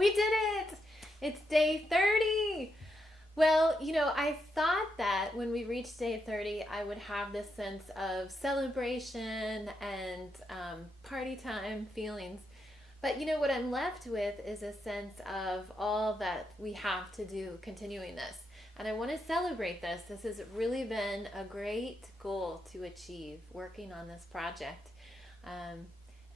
We did it! It's day 30! Well, I thought that when we reached day 30, I would have this sense of celebration and party time feelings. But what I'm left with is a sense of all that we have to do continuing this. And I want to celebrate this. This has really been a great goal to achieve, working on this project.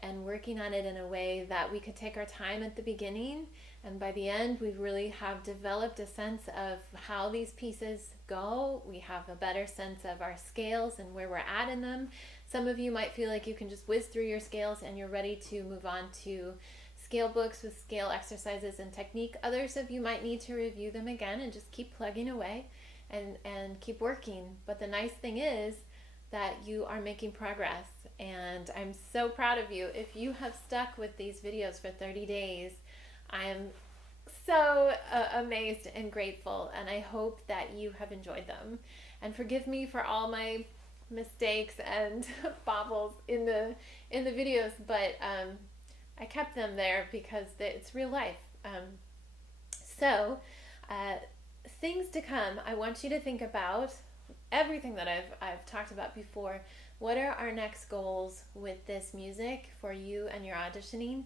And working on it in a way that we could take our time at the beginning, and by the end we really have developed a sense of how these pieces go. We have a better sense of our scales and where we're at in them. Some of you might feel like you can just whiz through your scales and you're ready to move on to scale books with scale exercises and technique. Others of you might need to review them again and just keep plugging away and keep working. But the nice thing is that you are making progress, and I'm so proud of you. If you have stuck with these videos for 30 days, I am so amazed and grateful, and I hope that you have enjoyed them. And forgive me for all my mistakes and bobbles in the videos, but I kept them there because it's real life. So things to come. I want you to think about everything that I've talked about before. What are our next goals with this music for you and your auditioning?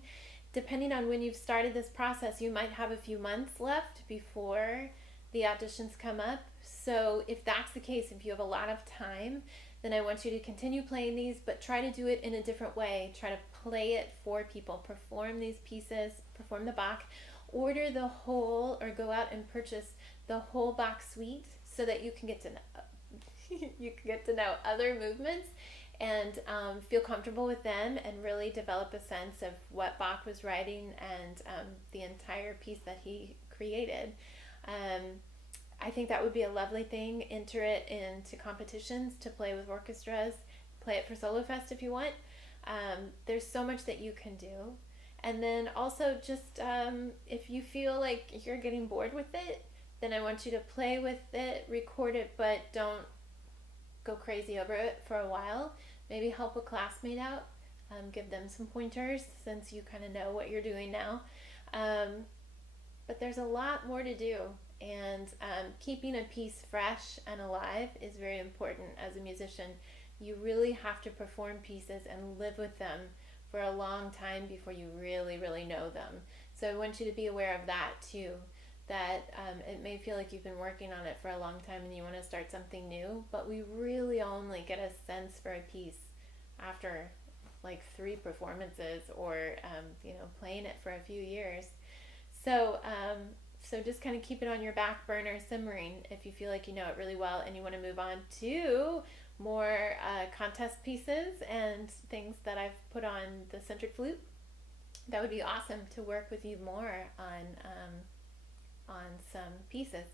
Depending on when you've started this process, you might have a few months left before the auditions come up. So if that's the case, if you have a lot of time, then I want you to continue playing these, but try to do it in a different way. Try to play it for people. Perform these pieces, perform the Bach, order the whole, or go out and purchase the whole Bach suite so that you can get to know other movements and feel comfortable with them, and really develop a sense of what Bach was writing and the entire piece that he created. I think that would be a lovely thing. Enter it into competitions to play with orchestras. Play it for Solo Fest if you want. There's so much that you can do. And then also just if you feel like you're getting bored with it, then I want you to play with it, record it, but don't go crazy over it for a while. Maybe help a classmate out. Give them some pointers since you kind of know what you're doing now. But there's a lot more to do. And keeping a piece fresh and alive is very important as a musician. You really have to perform pieces and live with them for a long time before you really, really know them. So I want you to be aware of that too. That it may feel like you've been working on it for a long time and you want to start something new, but we really only get a sense for a piece after like 3 performances or playing it for a few years. So just kind of keep it on your back burner simmering if you feel like you know it really well and you want to move on to more contest pieces and things that I've put on the centered flute. That would be awesome to work with you more on some pieces.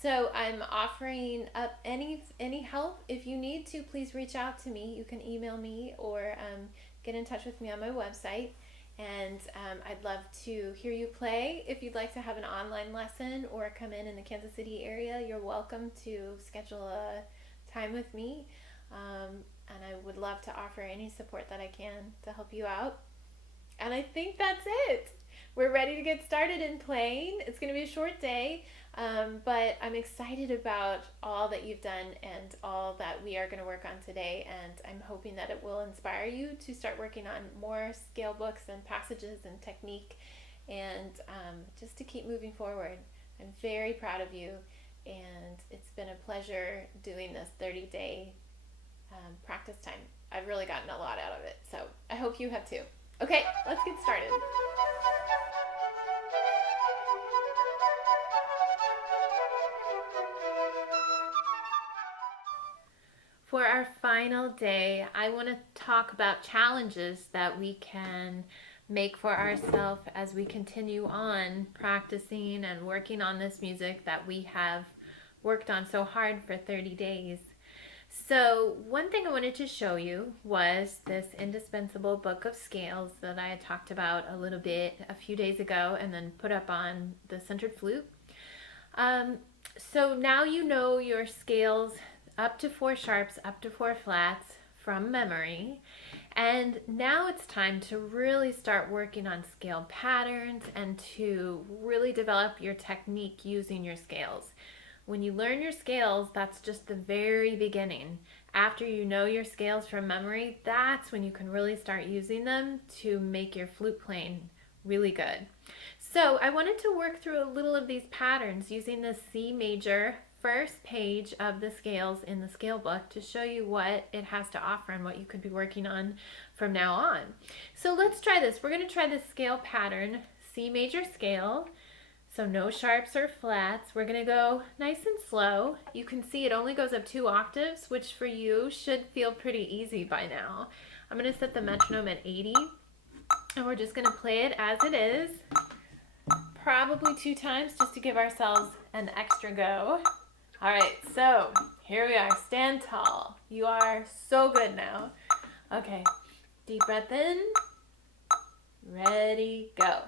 So I'm offering up any help. If you need to, please reach out to me. You can email me or get in touch with me on my website. And I'd love to hear you play. If you'd like to have an online lesson or come in the Kansas City area, you're welcome to schedule a time with me. And I would love to offer any support that I can to help you out. And I think that's it. We're ready to get started in playing. It's going to be a short day, but I'm excited about all that you've done and all that we are going to work on today, and I'm hoping that it will inspire you to start working on more scale books and passages and technique, and just to keep moving forward. I'm very proud of you, and it's been a pleasure doing this 30-day practice time. I've really gotten a lot out of it, so I hope you have too. Okay, let's get started. For our final day, I want to talk about challenges that we can make for ourselves as we continue on practicing and working on this music that we have worked on so hard for 30 days. So one thing I wanted to show you was this indispensable book of scales that I had talked about a little bit a few days ago and then put up on the centered flute. So now you know your scales up to 4 sharps, up to 4 flats from memory. And now it's time to really start working on scale patterns and to really develop your technique using your scales. When you learn your scales, that's just the very beginning. After you know your scales from memory, that's when you can really start using them to make your flute playing really good. So I wanted to work through a little of these patterns using the C major first page of the scales in the scale book to show you what it has to offer and what you could be working on from now on. So let's try this. We're going to try the scale pattern, C major scale. So no sharps or flats. We're going to go nice and slow. You can see it only goes up 2 octaves, which for you should feel pretty easy by now. I'm going to set the metronome at 80, and we're just going to play it as it is, probably 2 times just to give ourselves an extra go. All right, so here we are. Stand tall. You are so good now. Okay, deep breath in. Ready, go.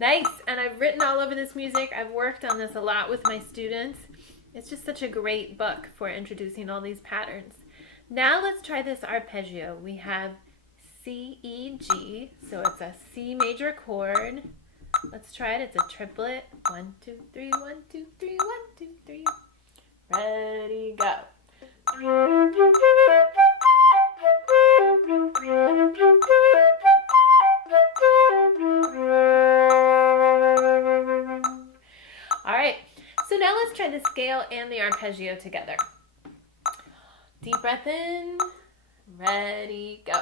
Nice, and I've written all over this music. I've worked on this a lot with my students. It's just such a great book for introducing all these patterns. Now let's try this arpeggio. We have C, E, G, so it's a C major chord. Let's try it. It's a triplet. 1, 2, 3, 1, 2, 3, 1, 2, 3. Ready, go. All right, so now let's try the scale and the arpeggio together. Deep breath in, ready, go.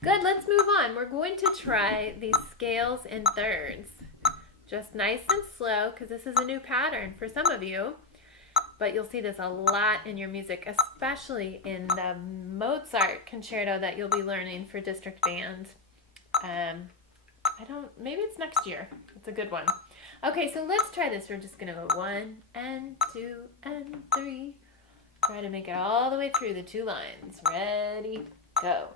Good, let's move on. We're going to try these scales in thirds. Just nice and slow, because this is a new pattern for some of you. But you'll see this a lot in your music, especially in the Mozart concerto that you'll be learning for district band. Maybe it's next year. It's a good one. Okay, so let's try this. We're just going to go 1 and 2 and 3. Try to make it all the way through the 2 lines. Ready, go.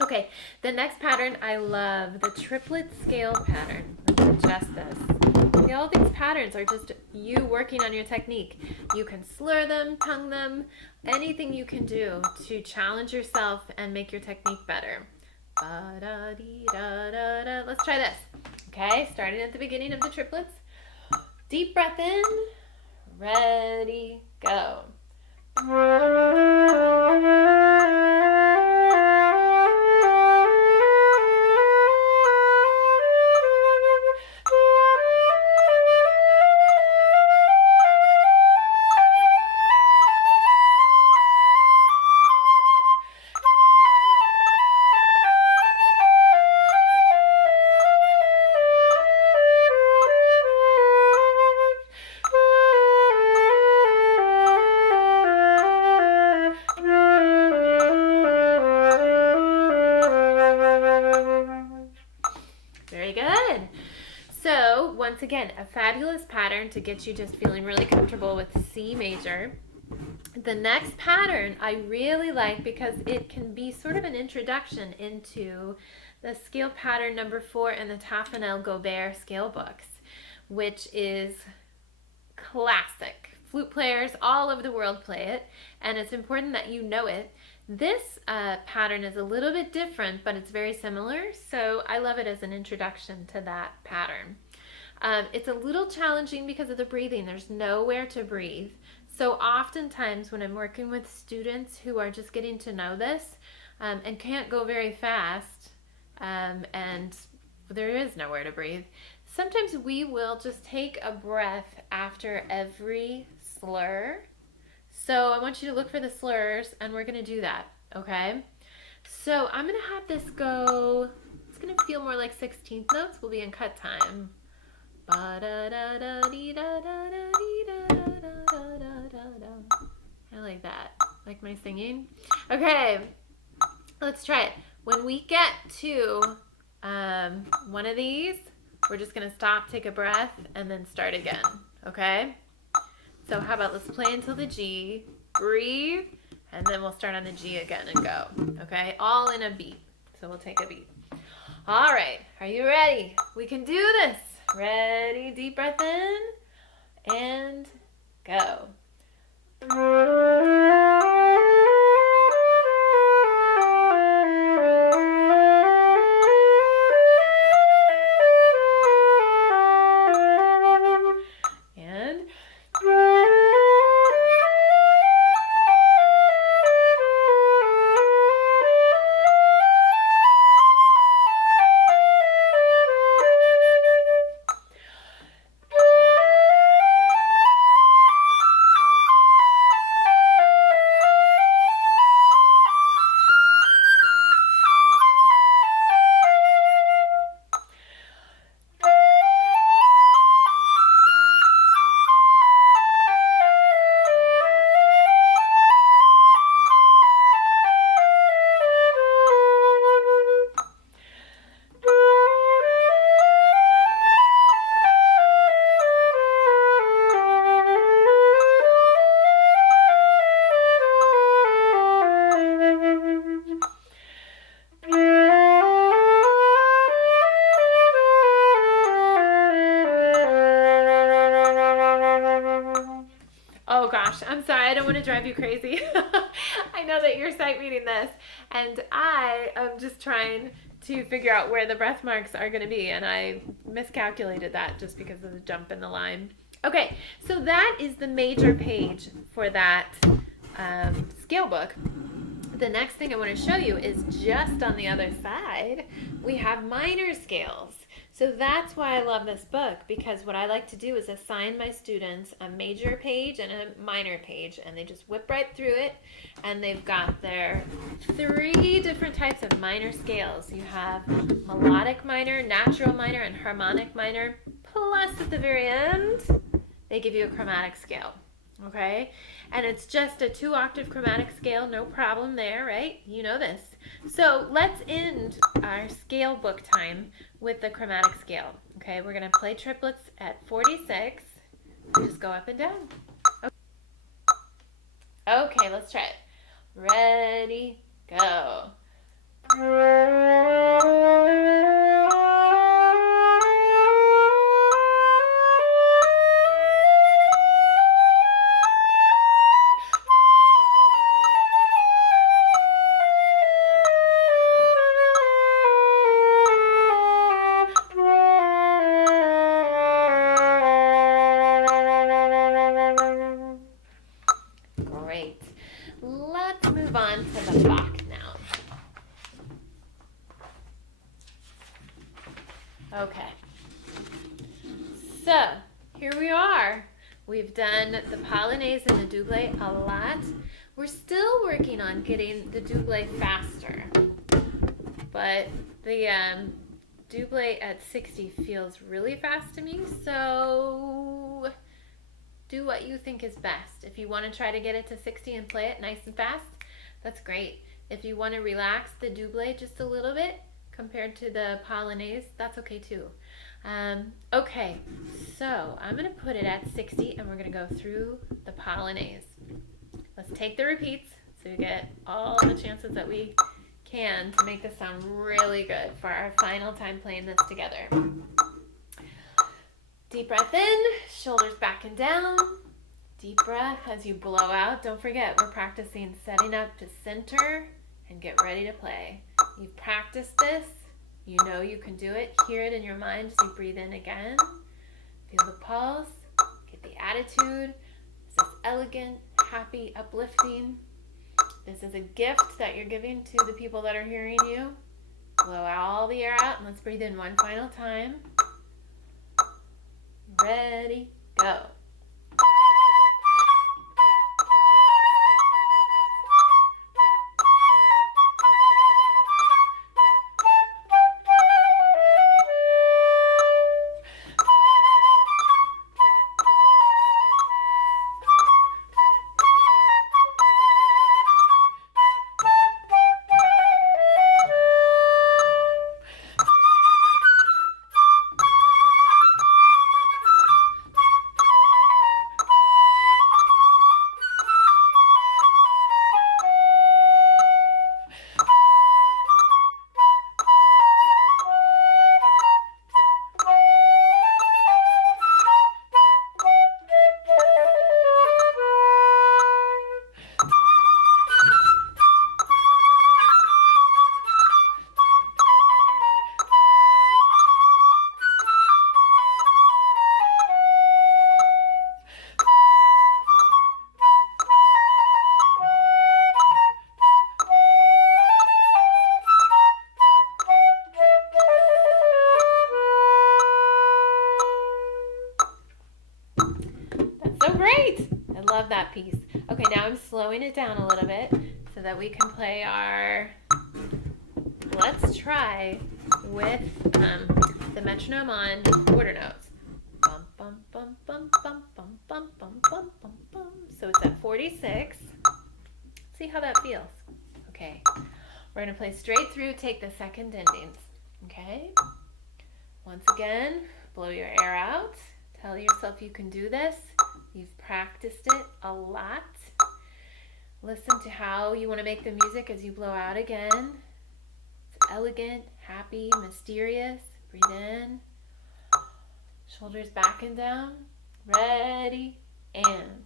Okay, the next pattern I love, the triplet scale pattern. Let's adjust this. See, all these patterns are just you working on your technique. You can slur them, tongue them, anything you can do to challenge yourself and make your technique better. Ba-da-dee-da-da-da. Let's try this. Okay, starting at the beginning of the triplets. Deep breath in, ready, go. Very good. So once again, a fabulous pattern to get you just feeling really comfortable with C major. The next pattern I really like because it can be sort of an introduction into the scale pattern number 4 in the Taffanel Gobert scale books, which is classic. Flute players all over the world play it, and it's important that you know it. This pattern is a little bit different, but it's very similar, so I love it as an introduction to that pattern. It's a little challenging because of the breathing. There's nowhere to breathe. So oftentimes when I'm working with students who are just getting to know this and can't go very fast, and there is nowhere to breathe, sometimes we will just take a breath after every slur. So I want you to look for the slurs, and we're going to do that, okay? So I'm going to have this go, it's going to feel more like 16th notes. We'll be in cut time. I like that. Like my singing. Okay, let's try it. When we get to one of these, we're just going to stop, take a breath, and then start again, okay? So how about let's play until the G, breathe, and then we'll start on the G again and go, okay? All in a beat. So we'll take a beat. All right, are you ready? We can do this. Ready? Deep breath in and go. Oh gosh, I'm sorry, I don't want to drive you crazy. I know that you're sight reading this, and I am just trying to figure out where the breath marks are going to be, and I miscalculated that just because of the jump in the line. Okay, so that is the major page for that scale book. The next thing I want to show you is just on the other side, we have minor scales. So that's why I love this book, because what I like to do is assign my students a major page and a minor page, and they just whip right through it, and they've got their 3 different types of minor scales. You have melodic minor, natural minor, and harmonic minor, plus at the very end, they give you a chromatic scale. Okay, and it's just a 2-octave chromatic scale, no problem there, right? You know this. So let's end our scale book time with the chromatic scale. Okay, we're going to play triplets at 46. Just go up and down. Okay, let's try it. Ready, go. Great. Let's move on to the Bach now. Okay. So, here we are. We've done the Polonaise and the double a lot. We're still working on getting the double faster. But the double at 60 feels really fast to me, so do what you think is best. If you want to try to get it to 60 and play it nice and fast, that's great. If you want to relax the double just a little bit compared to the Polonaise, that's okay too. Okay, so I'm going to put it at 60 and we're going to go through the Polonaise. Let's take the repeats so we get all the chances that we can to make this sound really good for our final time playing this together. Deep breath in, shoulders back and down. Deep breath as you blow out. Don't forget, we're practicing setting up to center and get ready to play. You've practiced this. You know you can do it. Hear it in your mind as you breathe in again. Feel the pulse. Get the attitude. This is elegant, happy, uplifting. This is a gift that you're giving to the people that are hearing you. Blow all the air out and let's breathe in one final time. Ready, go. Great! I love that piece. Okay, now I'm slowing it down a little bit so that we can play our, let's try with the metronome on quarter notes. Bum, bum, bum, bum, bum, bum, bum, bum, bum, bum, bum. So it's at 46. See how that feels. Okay, we're going to play straight through, take the second endings. Okay? Once again, blow your air out. Tell yourself you can do this. You've practiced it a lot. Listen to how you want to make the music as you blow out again. It's elegant, happy, mysterious. Breathe in. Shoulders back and down. Ready, and.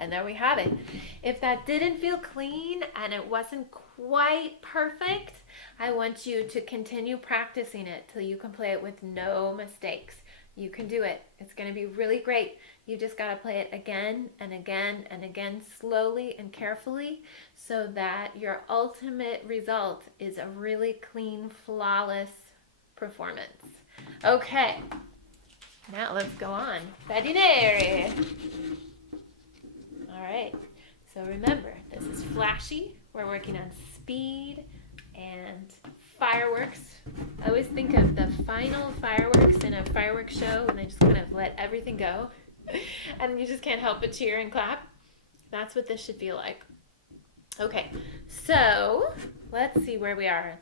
And there we have it. If that didn't feel clean and it wasn't quite perfect, I want you to continue practicing it till you can play it with no mistakes. You can do it. It's going to be really great. You just got to play it again and again and again, slowly and carefully, so that your ultimate result is a really clean, flawless performance. Okay, now let's go on. Badinerie. All right, so remember, this is flashy. We're working on speed and fireworks. I always think of the final fireworks in a fireworks show when they just kind of let everything go and you just can't help but cheer and clap. That's what this should feel like. Okay, so let's see where we are.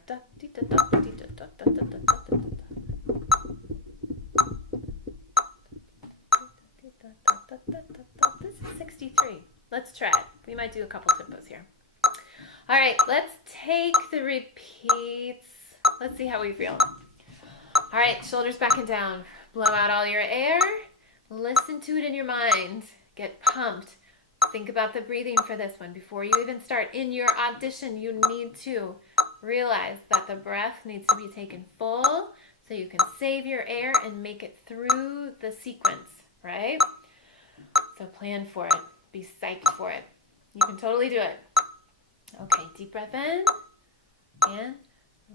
This is 63. Let's try it. We might do a couple tempos here. All right, let's take the repeats. Let's see how we feel. All right, shoulders back and down. Blow out all your air. Listen to it in your mind. Get pumped. Think about the breathing for this one. Before you even start in your audition, you need to realize that the breath needs to be taken full so you can save your air and make it through the sequence, right? So plan for it. Be psyched for it. You can totally do it. Okay, deep breath in and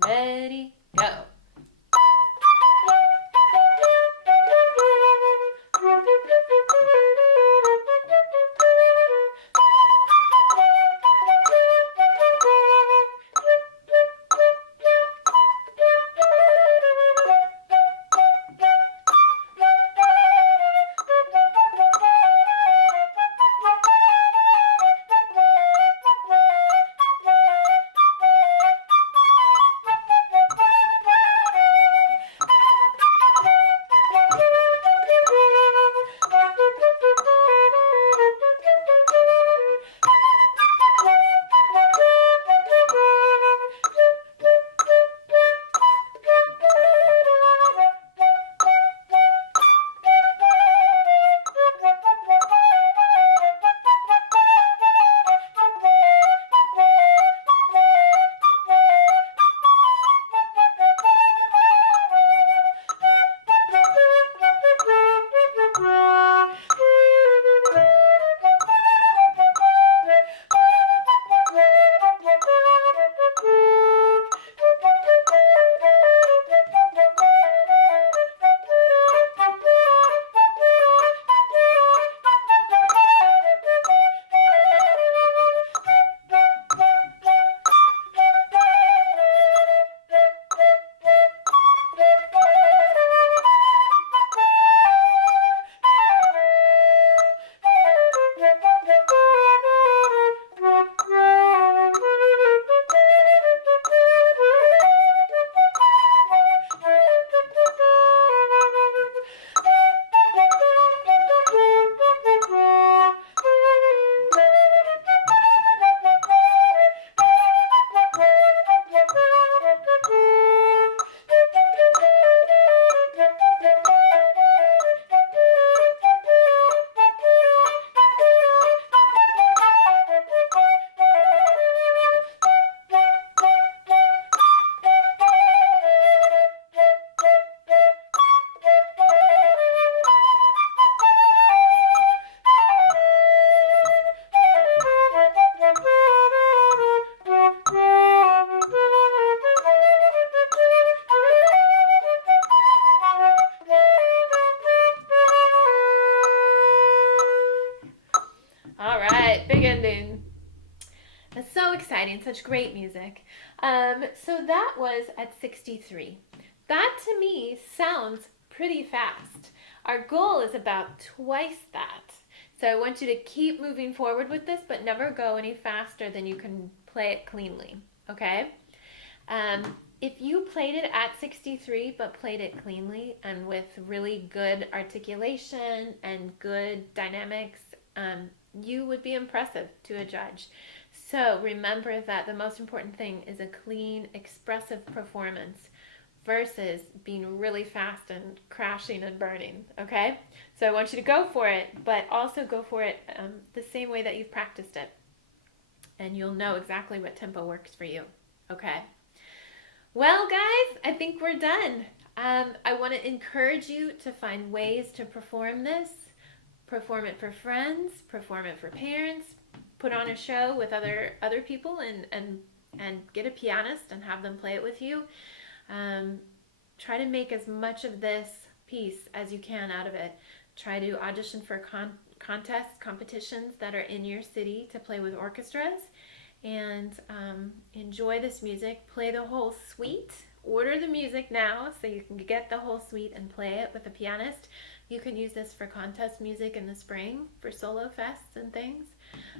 ready, go. All right, big ending. That's so exciting, such great music. So that was at 63. That to me sounds pretty fast. Our goal is about twice that. So I want you to keep moving forward with this, but never go any faster than you can play it cleanly, okay? If you played it at 63 but played it cleanly and with really good articulation and good dynamics, you would be impressive to a judge. So remember that the most important thing is a clean, expressive performance versus being really fast and crashing and burning, okay? So I want you to go for it, but also go for it the same way that you've practiced it. And you'll know exactly what tempo works for you, okay? Well, guys, I think we're done. I want to encourage you to find ways to perform this. Perform it for friends, perform it for parents, put on a show with other people and get a pianist and have them play it with you. Try to make as much of this piece as you can out of it. Try to audition for contests, competitions that are in your city to play with orchestras, and enjoy this music. Play the whole suite. Order the music now so you can get the whole suite and play it with a pianist. You can use this for contest music in the spring for solo fests and things.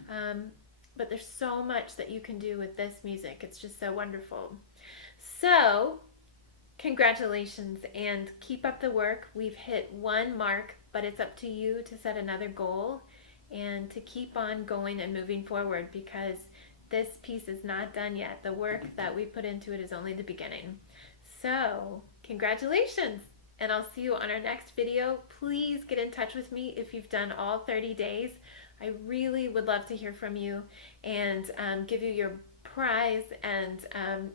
But there's so much that you can do with this music. It's just so wonderful. So, congratulations and keep up the work. We've hit one mark, but it's up to you to set another goal and to keep on going and moving forward, because this piece is not done yet. The work that we put into it is only the beginning. So, congratulations! And I'll see you on our next video. Please get in touch with me if you've done all 30 days. I really would love to hear from you and give you your prize. And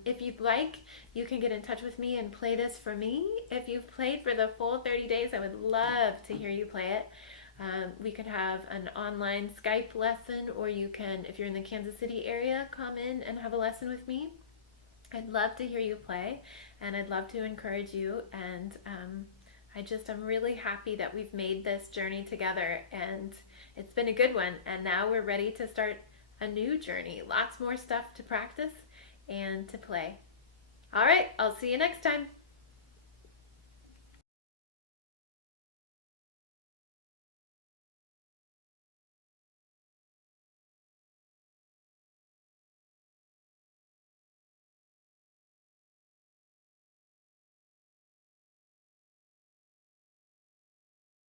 if you'd like, you can get in touch with me and play this for me. If you've played for the full 30 days, I would love to hear you play it. We could have an online Skype lesson, or you can, if you're in the Kansas City area, come in and have a lesson with me. I'd love to hear you play, and I'd love to encourage you. And I'm really happy that we've made this journey together, and it's been a good one. And now we're ready to start a new journey. Lots more stuff to practice and to play. All right, I'll see you next time.